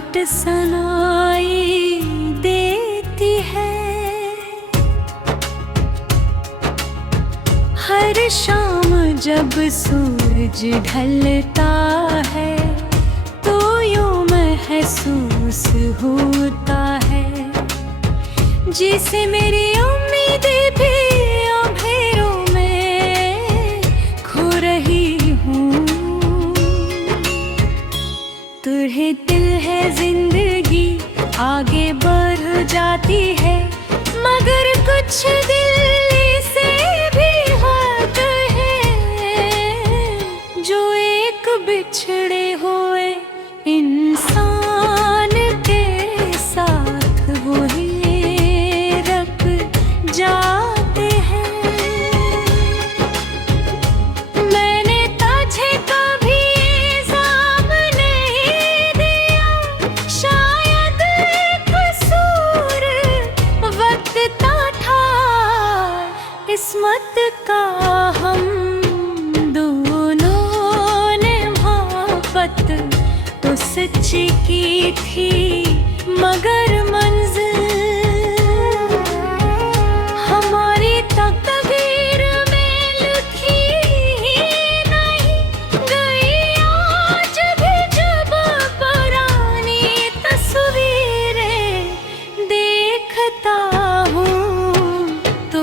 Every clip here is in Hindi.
आहट सुनाई देती है। हर शाम जब सूरज ढलता है तो यूं महसूस होता है जिसे मेरी उम्मीदें भी अंधेरों में खो रही हूँ। तुझे दिल है जिंदगी आगे बढ़ जाती है, मगर कुछ दिल से भी हट है जो एक बिछड़े हुए इंसान के साथ वही रख जाते हैं। मैंने तुझे कभी सामने दिया, शायद कसूर वक्त का था। किस्मत का हम दोनों ने मोहब्बत तो सच्ची की थी, मगर मंजिल हमारी तकदीर में लिखी नहीं गई। आज भी जब पुरानी तस्वीरें देखता हूँ तो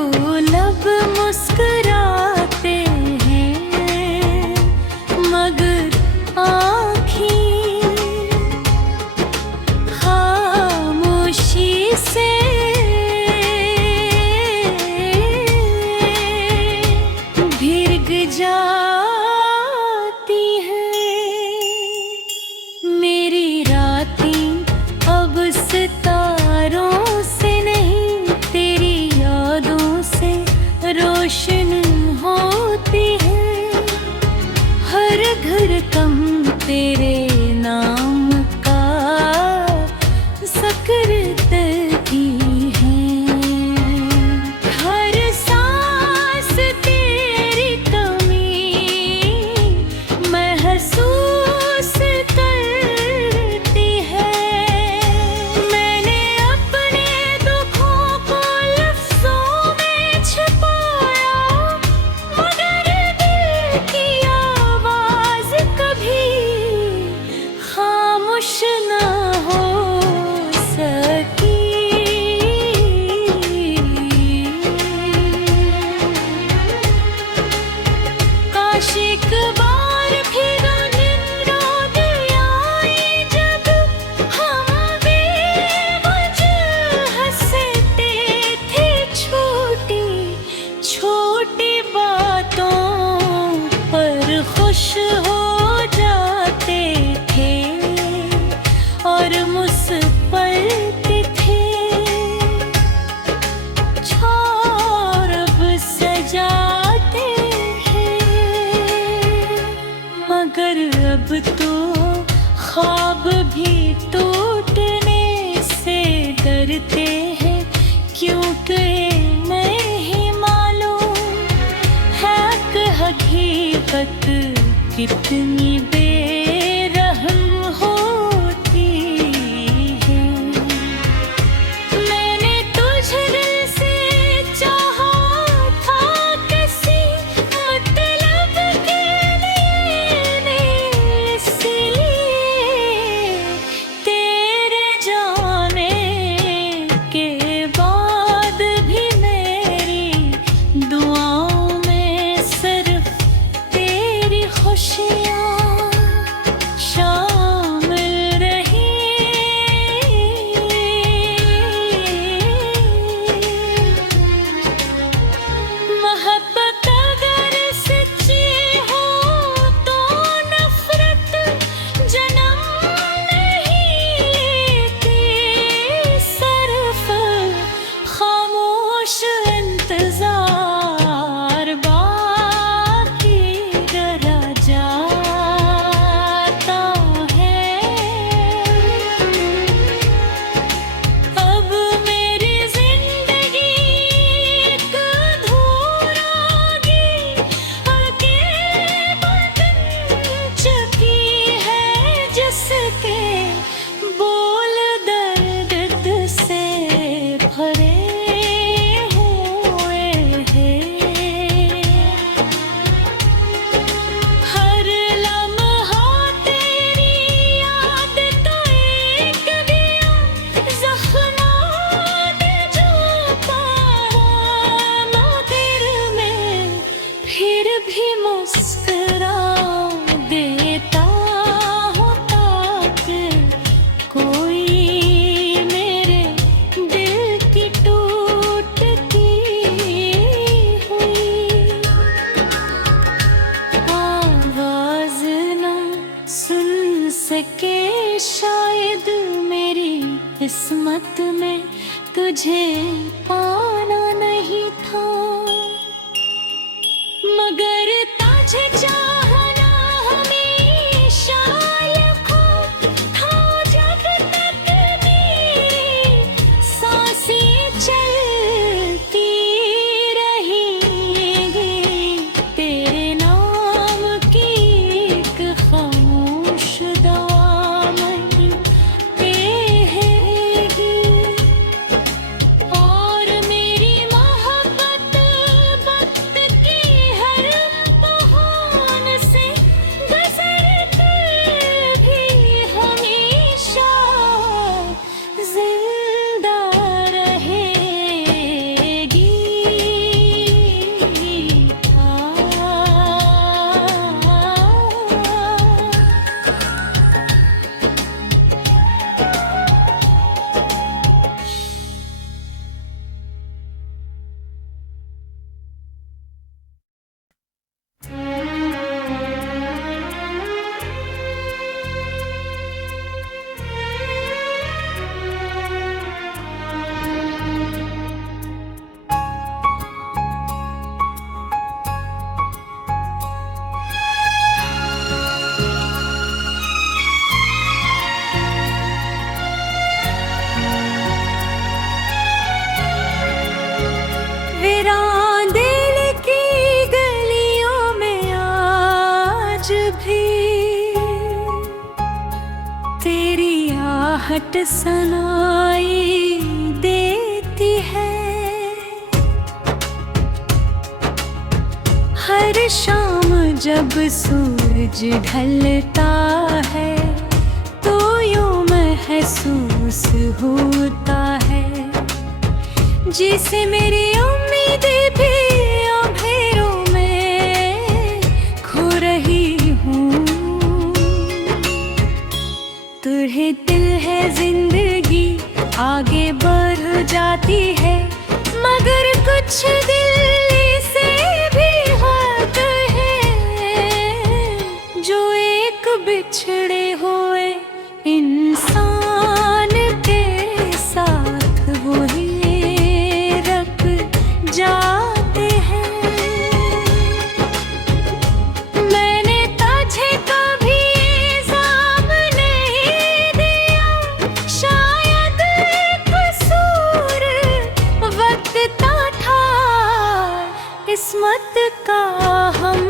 लब मुस्कुराते हैं, मगर आँखें खामोशी से भीग जाती हैं। मेरी रातें अब सितारों से नहीं, तेरी यादों से रोशन होती है। हर घर कम तेरे नाम का सकरती है। हर सांस तेरी कमी महसूस करती है। मैंने अपने दुखों को लफ्ज़ों में छिपाया, मगर दिल की आवाज़ कभी खामोश न हो सकी। काश एक बार फिर नींद आए जब हम बेवजह हंसते थे, छोटी छोटी बातों पर खुश हो जाते थे और मुस्कुराते थे। छोर अब सजाते हैं, मगर अब तो ख्वाब भी टूटने से डरते हैं, क्योंकि नहीं मालूम है कि हकीकत कितनी बेरहम होती है। मैंने तुझे दिल से चाहा था, किसी मतलब के लिए नहीं, इसलिए तेरे जाने के बाद भी मेरी दुआओं में सिर्फ तेरी खुशियाँ भी मुस्कुरा देता हूँ ताकि कोई मेरे दिल की टूटती हुई आवाज ना सुन सके शायद मेरी किस्मत में तुझे पाना नहीं था, मगर तुझे चाहना हमेशा ख्वाब था। जब तक मेरी सांसें चलती रहेंगी, तेरे नाम की एक खामोश दुआ नहीं रहेगी। और मेरी मोहब्बत वक्त की हर बहान से गुजरते भी हमेशा जिंदा रहेगी। वीरांदिल की गलियों में आज भी तेरी आहट सुनाई देती है। हर शाम जब सूरज ढलता है तो यूं महसूस होता है जिसे मेरी उम्मीदें भी अंधेरों में खो रही हूँ। तुझे दिल है जिंदगी आगे बढ़ जाती है, मगर कुछ दिल से भी हट है जो एक बिछड़े हुए इंसान के साथ वही जाते हैं। मैंने तुझे कभी इल्ज़ाम नहीं दिया, शायद कसूर वक्त का था। किस्मत का हम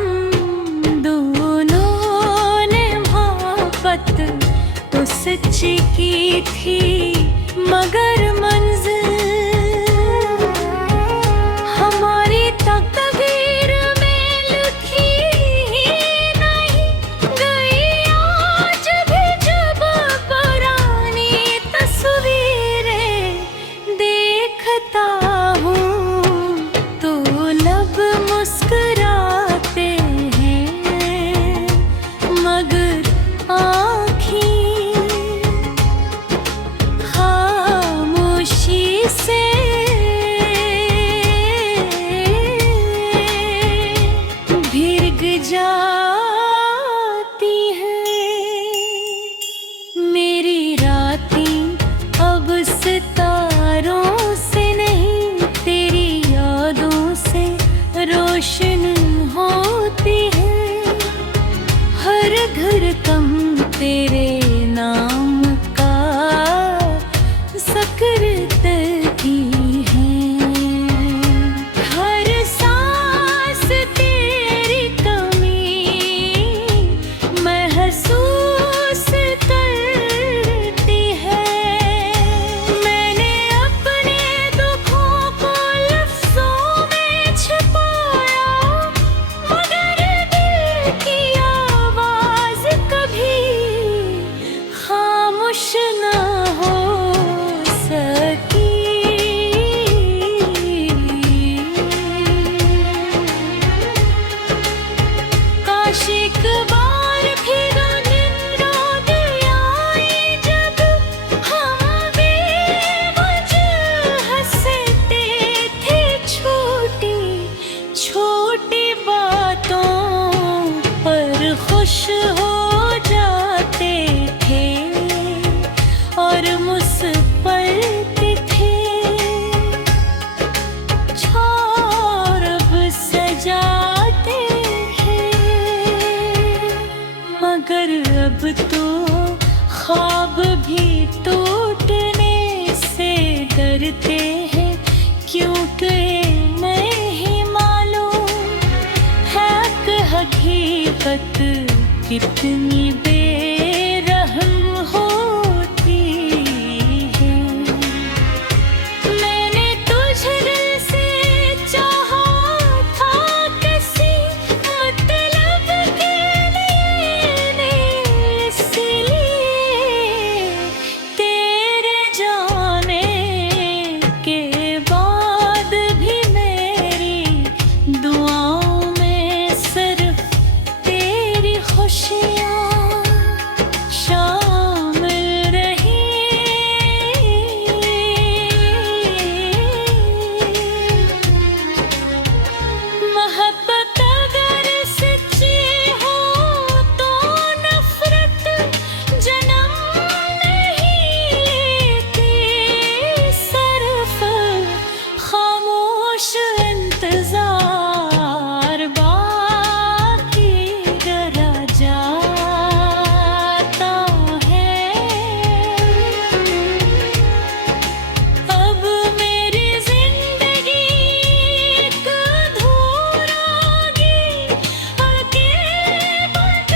दोनों ने मोहब्बत तो सच्ची की थी, मगर मंजिल हमारी तकदीर में लिखी नहीं गई। आज भी जब पुरानी तस्वीरें देखता हूँ तो लब मुस्कुराते हैं, मगर आँखें खामोशी से भीग जाती है। मेरी रातें अब सितारों से नहीं तेरी यादों से रोशन होती है। हर धड़कन तेरे नाम का जिक्र करती है। हर सांस तेरी कमी महसूस करती है। मैंने अपने दुखों को लफ्ज़ों में छुपाया, मगर दिल की आवाज़ कभी मगर अब तो ख्वाब भी टूटने से डरते हैं, क्योंकि नहीं मालूम है कि हकीकत कितनी बेरहम होती है। मैंने तुझे दिल से चाहा था किसी मतलब के लिए, इसलिए तेरे जाने के बाद भी मेरी दुआओं में सिर्फ तेरी खुशियाँ शामिल रही। मोहब्बत अगर सच्ची हो तो नफरत जन्म नहीं लेती, सिर्फ खामोश इंतजार बाकी रह जाता है। अब मेरी जिंदगी एक अधूरा गीत अकेले बन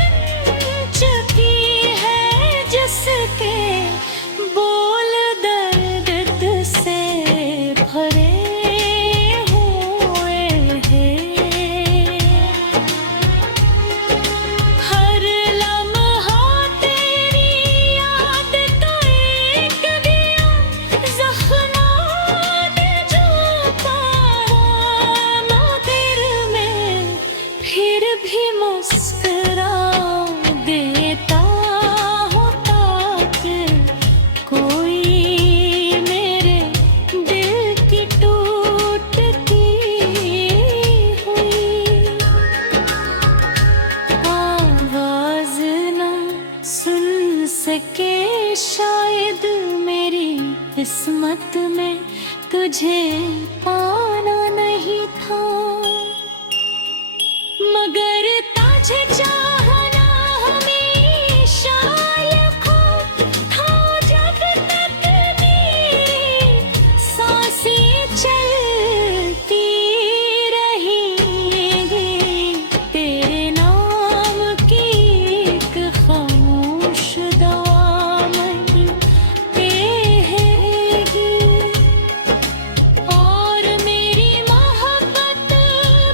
चुकी है, जिसके बोल दर्द से भरे हुए हैं। हर लम्हा तेरी याद का एक दिया जख्मात जो पाया, मगर मैं फिर भी मुस्कुरा देता हूँ ताकि कोई मेरे दिल की टूटती हुई आवाज न सुन सके शायद मेरी किस्मत में तुझे पाना नहीं था, मगर तुझे चाहना हमेशा लिखा था। जब तक मेरी सांसें चलती रहेंगी, तेरे नाम की एक खामोश दुआ नहीं रहेगी। और मेरी मोहब्बत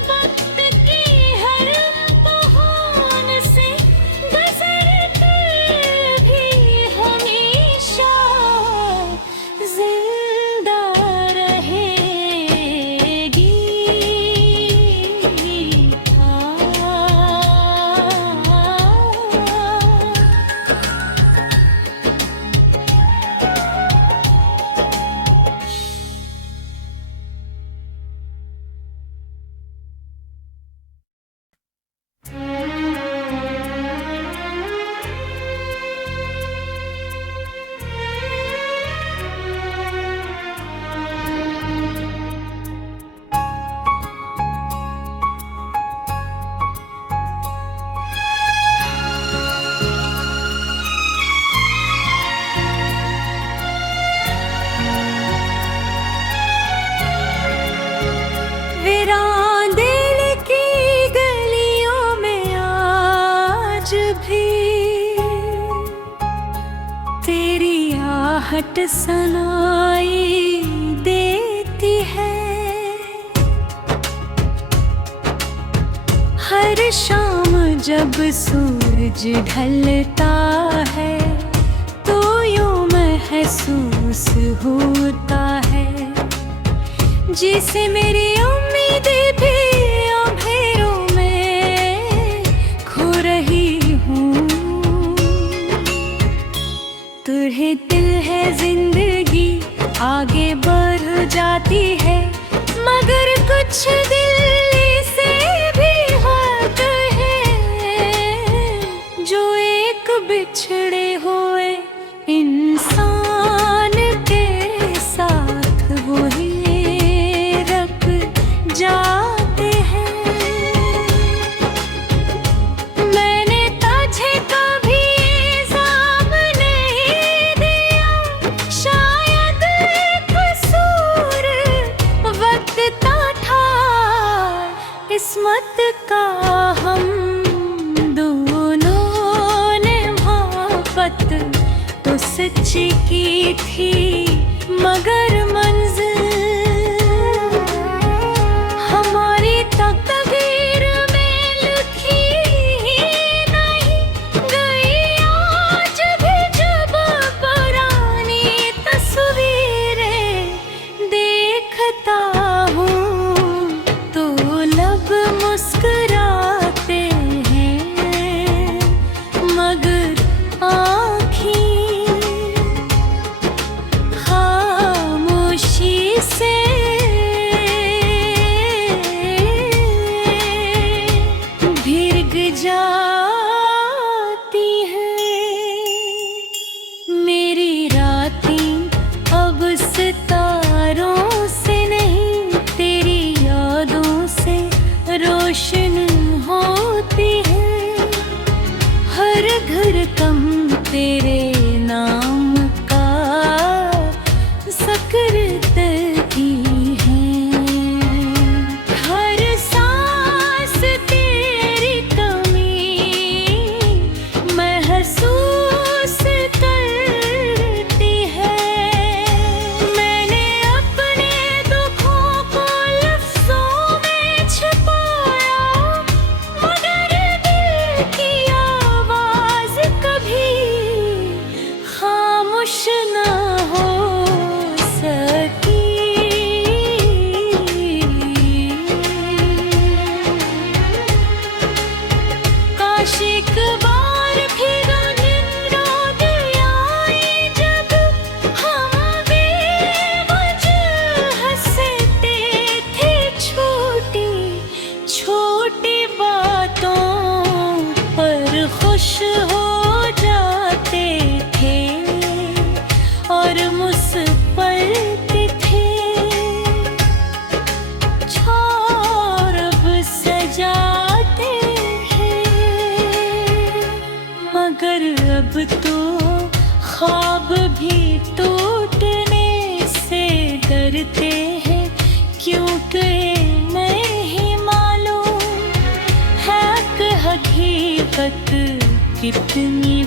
वक्त की हर बहान से गुजर कर भी हमेशा जिंदा रहेगी। वीरान दिल की गलियों में आज भी तेरी आहट सुनाई देती है। हर शाम जब सूरज ढलता है तो यूं महसूस होता है जिसे मेरी उम्मीदें भी अंधेरों में खो रही हूँ। तुझे दिल है जिंदगी आगे बढ़ जाती है, मगर कुछ दिल से भी हट है जो एक बिछड़े हुए इंसान के साथ वही रख जाते हैं। मैंने तुझे कहा हम दोनों ने मोहब्बत तो सच्ची की थी, मगर मंजिल हमारी तकदीर में लिखी नहीं गई। आज भी जब पुरानी तस्वीरें देखता हूँ तो लब मुस्कुराते हैं, मगर आँखें खामोशी से भीग जाती है। मेरी रातें अब सितारों से नहीं, तेरी यादों से रोशन होती है। हर घर कम तेरे नाम का सकरती है। हर सांस तेरी कमी महसूस करती है। मैंने अपने दुखों को लफ्जों में छिपाया, मगर दिल की आवाज कभी खामोश ना हो सकी। काश एक बार फिर निन्नों दिल आए, जब हम बेवजह हंसते थे छोटी छोटी बातों पर खुश हो जाते थे और मुस्कुराते थे। छोर अब सजाते हैं, मगर अब तो ख्वाब भी टूटने से डरते हैं, क्योंकि नहीं मालूम है कि हकीकत कितनी